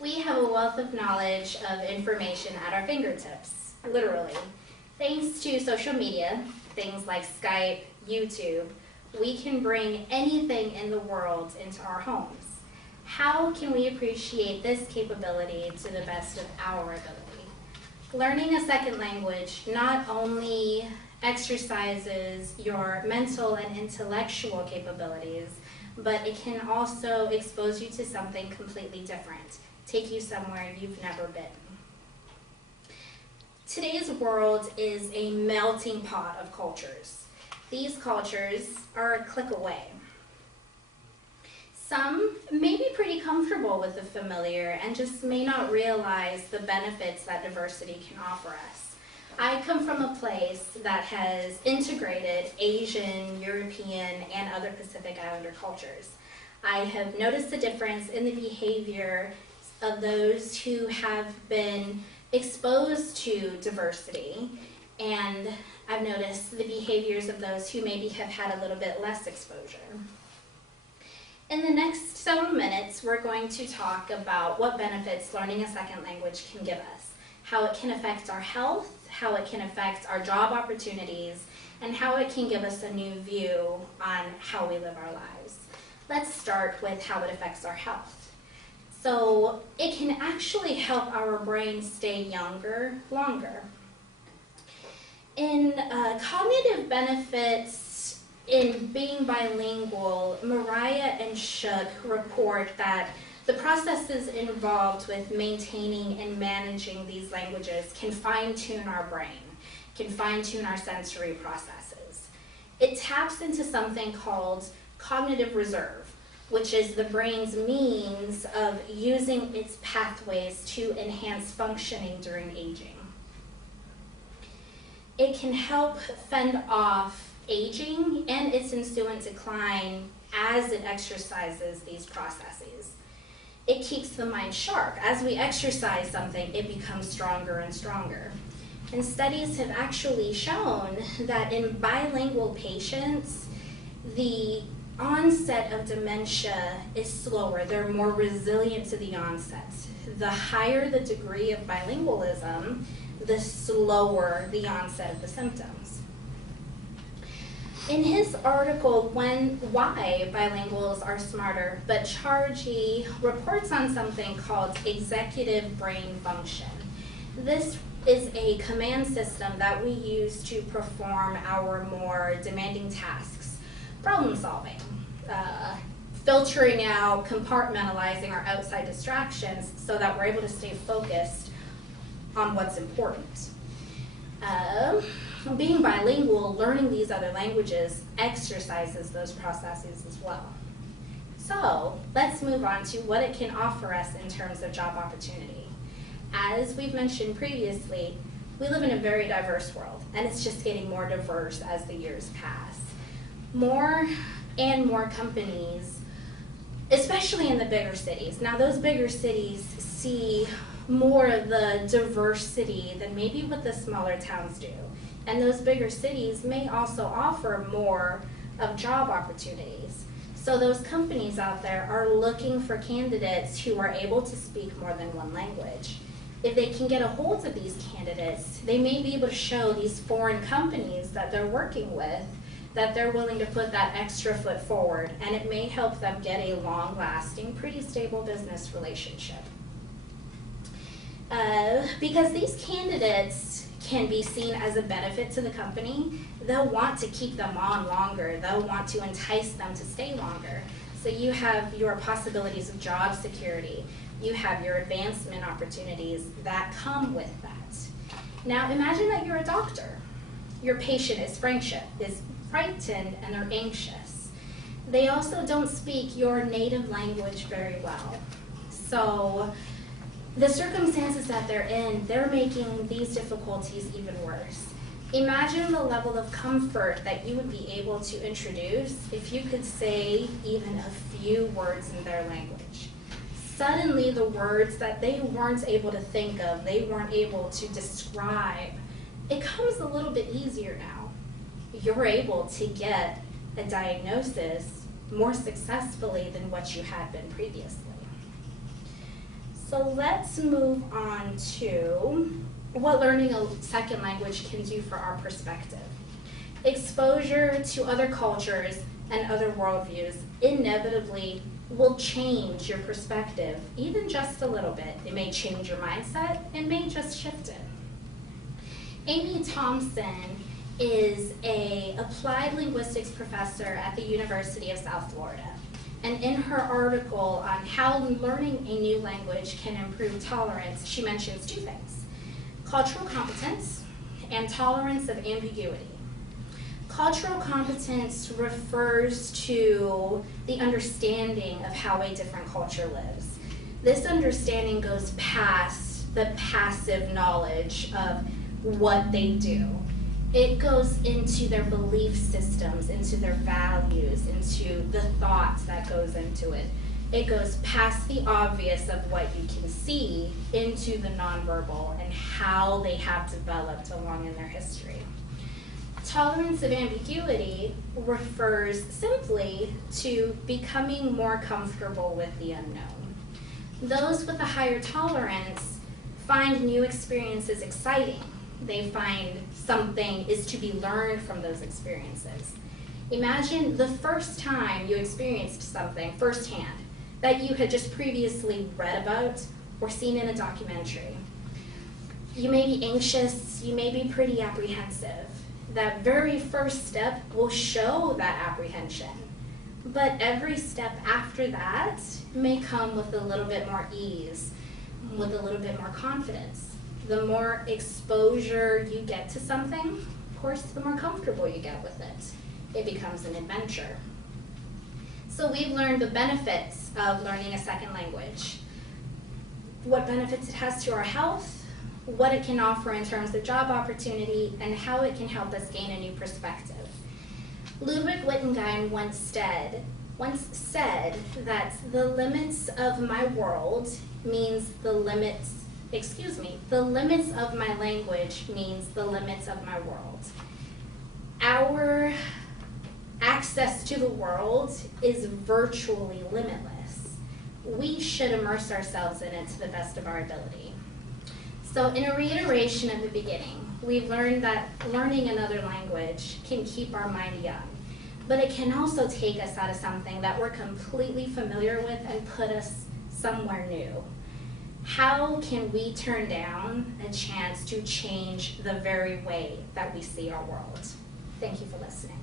We have a wealth of knowledge of information at our fingertips, literally. Thanks to social media, things like Skype, YouTube, we can bring anything in the world into our homes. How can we appreciate this capability to the best of our ability? Learning a second language not only exercises your mental and intellectual capabilities, but it can also expose you to something completely different, take you somewhere you've never been. Today's world is a melting pot of cultures. These cultures are a click away. Some may be pretty comfortable with the familiar and just may not realize the benefits that diversity can offer us. I come from a place that has integrated Asian, European, and other Pacific Islander cultures. I have noticed the difference in the behavior of those who have been exposed to diversity, and I've noticed the behaviors of those who maybe have had a little bit less exposure. In the next several minutes, we're going to talk about what benefits learning a second language can give us, how it can affect our health, how it can affect our job opportunities, and how it can give us a new view on how we live our lives. Let's start with how it affects our health. So it can actually help our brain stay younger longer. In cognitive benefits in being bilingual, Mariah and Shook report that the processes involved with maintaining and managing these languages can fine-tune our brain, can fine-tune our sensory processes. It taps into something called cognitive reserve, which is the brain's means of using its pathways to enhance functioning during aging. It can help fend off aging and its ensuing decline as it exercises these processes. It keeps the mind sharp. As we exercise something, it becomes stronger and stronger. And studies have actually shown that in bilingual patients, the onset of dementia is slower. They're more resilient to the onset. The higher the degree of bilingualism, the slower the onset of the symptoms. In his article, Why Bilinguals Are Smarter, but Chargy reports on something called executive brain function. This is a command system that we use to perform our more demanding tasks. Problem solving, filtering out, compartmentalizing our outside distractions so that we're able to stay focused on what's important. Being bilingual, learning these other languages exercises those processes as well. So let's move on to what it can offer us in terms of job opportunity. As we've mentioned previously, we live in a very diverse world, and it's just getting more diverse as the years pass. More and more companies, especially in the bigger cities. Now those bigger cities see more of the diversity than maybe what the smaller towns do. And those bigger cities may also offer more of job opportunities. So those companies out there are looking for candidates who are able to speak more than one language. If they can get a hold of these candidates, they may be able to show these foreign companies that they're working with that they're willing to put that extra foot forward, and it may help them get a long-lasting, pretty stable business relationship. Because these candidates can be seen as a benefit to the company, they'll want to keep them on longer. They'll want to entice them to stay longer. So you have your possibilities of job security. You have your advancement opportunities that come with that. Now imagine that you're a doctor. Your patient is frightened and they're anxious. They also don't speak your native language very well. So the circumstances that they're in, they're making these difficulties even worse. Imagine the level of comfort that you would be able to introduce if you could say even a few words in their language. Suddenly the words that they weren't able to think of, they weren't able to describe, it comes a little bit easier now. You're able to get a diagnosis more successfully than what you had been previously. So let's move on to what learning a second language can do for our perspective. Exposure to other cultures and other worldviews inevitably will change your perspective, even just a little bit. It may change your mindset, it may just shift it. Amy Thompson is an applied linguistics professor at the University of South Florida. And in her article on how learning a new language can improve tolerance, she mentions two things: cultural competence and tolerance of ambiguity. Cultural competence refers to the understanding of how a different culture lives. This understanding goes past the passive knowledge of what they do. It goes into their belief systems, into their values, into the thoughts that goes into it. It goes past the obvious of what you can see into the nonverbal and how they have developed along in their history. Tolerance of ambiguity refers simply to becoming more comfortable with the unknown. Those with a higher tolerance find new experiences exciting. They find something is to be learned from those experiences. Imagine the first time you experienced something firsthand that you had just previously read about or seen in a documentary. You may be anxious, you may be pretty apprehensive. That very first step will show that apprehension, but every step after that may come with a little bit more ease, with a little bit more confidence. The more exposure you get to something, of course, the more comfortable you get with it. It becomes an adventure. So we've learned the benefits of learning a second language, what benefits it has to our health, what it can offer in terms of job opportunity, and how it can help us gain a new perspective. Ludwig Wittgenstein once said that the limits of my world means the limits of my language means the limits of my world. Our access to the world is virtually limitless. We should immerse ourselves in it to the best of our ability. So in a reiteration of the beginning, we've learned that learning another language can keep our mind young, but it can also take us out of something that we're completely familiar with and put us somewhere new. How can we turn down a chance to change the very way that we see our world? Thank you for listening.